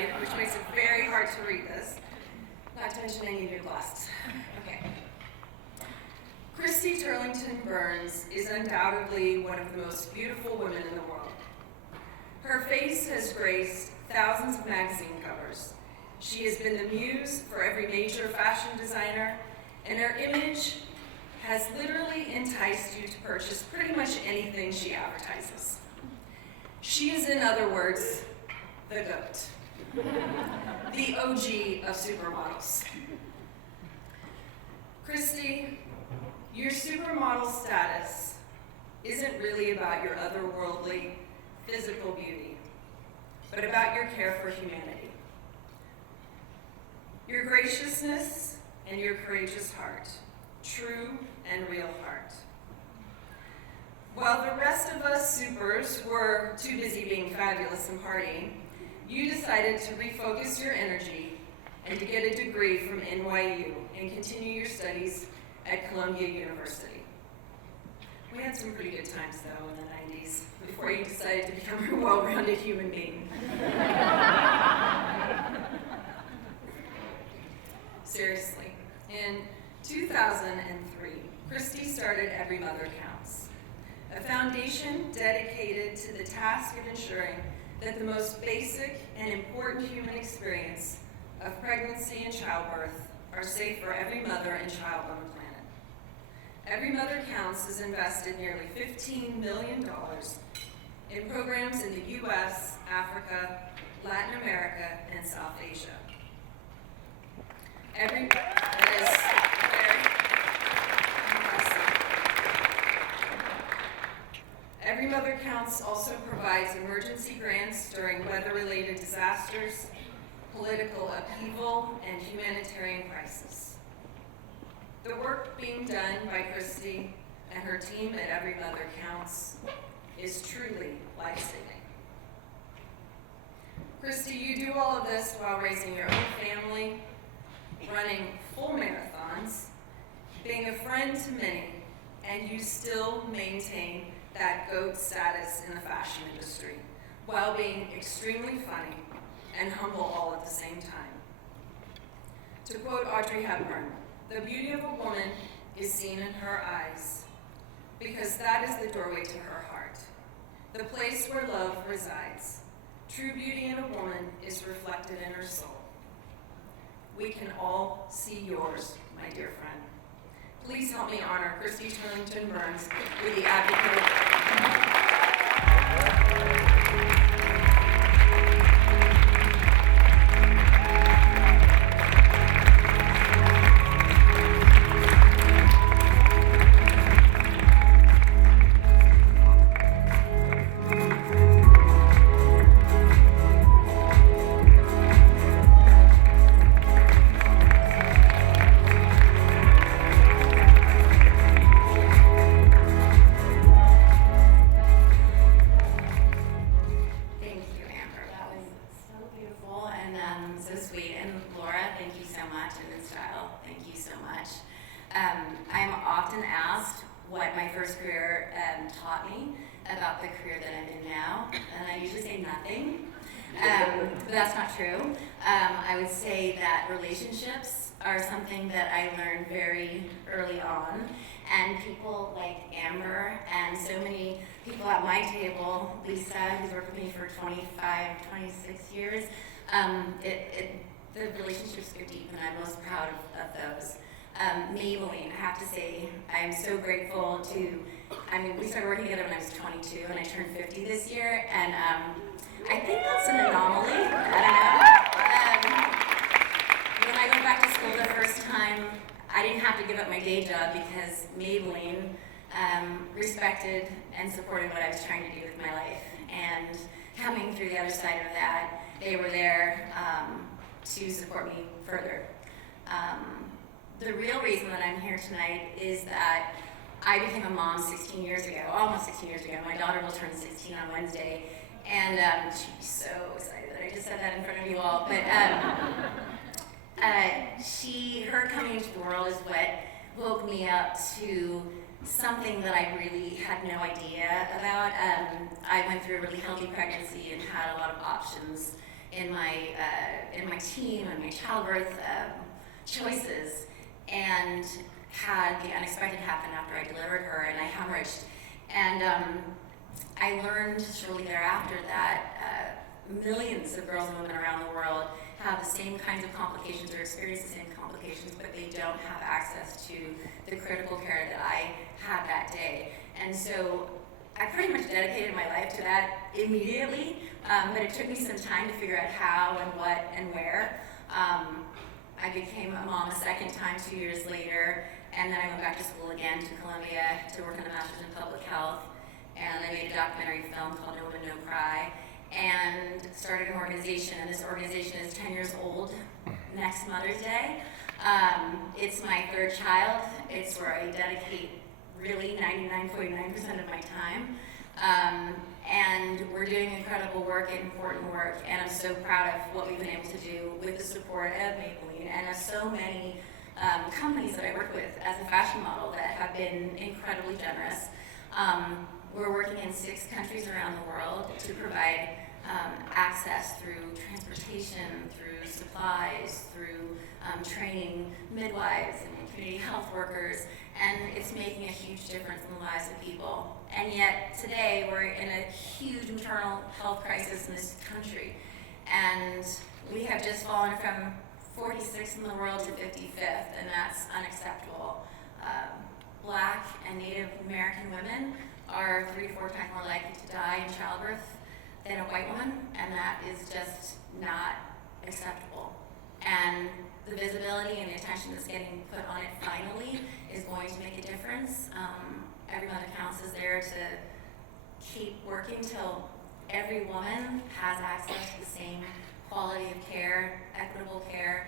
side, which makes it very hard to read this. Not to mention I need new glasses. Okay. Christy Turlington Burns is undoubtedly one of the most beautiful women in the world. Her face has graced thousands of magazine covers. She has been the muse for every major fashion designer, and her image has literally enticed you to purchase pretty much anything she advertises. She is, in other words, the GOAT, the OG of supermodels. Christy, your supermodel status isn't really about your otherworldly physical beauty, but about your care for humanity. Your graciousness and your courageous heart, true and real heart. While the rest of us supers were too busy being fabulous and partying, you decided to refocus your energy and to get a degree from NYU and continue your studies at Columbia University. We had some pretty good times though in the 90s before you decided to become a well-rounded human being. Seriously, in 2003, Christy started Every Mother Counts, a foundation dedicated to the task of ensuring that the most basic and important human experience of pregnancy and childbirth are safe for every mother and child on the planet. Every Mother Counts has invested nearly $15 million in programs in the US, Africa, Latin America, and South Asia. That is very impressive. Every Mother Counts also provides emergency grants during weather-related disasters, political upheaval, and humanitarian crisis. The work being done by Christy and her team at Every Mother Counts is truly life-saving. Christy, you do all of this while raising your own family, running full marathons, being a friend to many, and you still maintain that GOAT status in the fashion industry, while being extremely funny and humble all at the same time. To quote Audrey Hepburn, "The beauty of a woman is seen in her eyes, because that is the doorway to her heart, the place where love resides. True beauty in a woman is reflected in her soul." We can all see yours, my dear friend. Please help me honor Christy Turlington Burns with the Advocate. I'm often asked what my first career taught me about the career that I'm in now, and I usually say nothing, but that's not true. I would say that relationships are something that I learned very early on, and people like Amber and so many people at my table, Lisa, who's worked with me for 25, 26 years, the relationships go deep, and I'm most proud of those. Maybelline, I have to say, I'm so grateful to, we started working together when I was 22, and I turned 50 this year, and I think that's an anomaly, I don't know. When I went back to school the first time, I didn't have to give up my day job because Maybelline respected and supported what I was trying to do with my life, and coming through the other side of that, they were there to support me further. The real reason that I'm here tonight is that I became a mom 16 years ago, almost 16 years ago. My daughter will turn 16 on Wednesday, and she'd be so excited that I just said that in front of you all. But her coming into the world is what woke me up to something that I really had no idea about. I went through a really healthy pregnancy and had a lot of options, in my team and my childbirth choices, and had the unexpected happen after I delivered her, and I hemorrhaged. And I learned shortly thereafter that millions of girls and women around the world have the same kinds of complications or experience the same complications, but they don't have access to the critical care that I had that day. And so I pretty much dedicated my life to that immediately, but it took me some time to figure out how and what and where. I became a mom a second time 2 years later, and then I went back to school again to Columbia to work on a master's in public health, and I made a documentary film called No Woman, No Cry, and started an organization, and this organization is 10 years old next Mother's Day. It's my third child. It's where I dedicate really 99.9% of my time. And we're doing incredible work and important work, and I'm so proud of what we've been able to do with the support of Maybelline and of so many companies that I work with as a fashion model that have been incredibly generous. We're working in 6 countries around the world to provide access through transportation, through supplies, through training midwives and community health workers, and it's making a huge difference in the lives of people. And yet today we're in a huge maternal health crisis in this country, and we have just fallen from 46th in the world to 55th, and that's unacceptable. Black and Native American women are 3 to 4 times more likely to die in childbirth than a white woman, and that is just not acceptable. And the visibility and the attention that's getting put on it finally is going to make a difference. Every mother counts is there to keep working till every woman has access to the same quality of care, equitable care,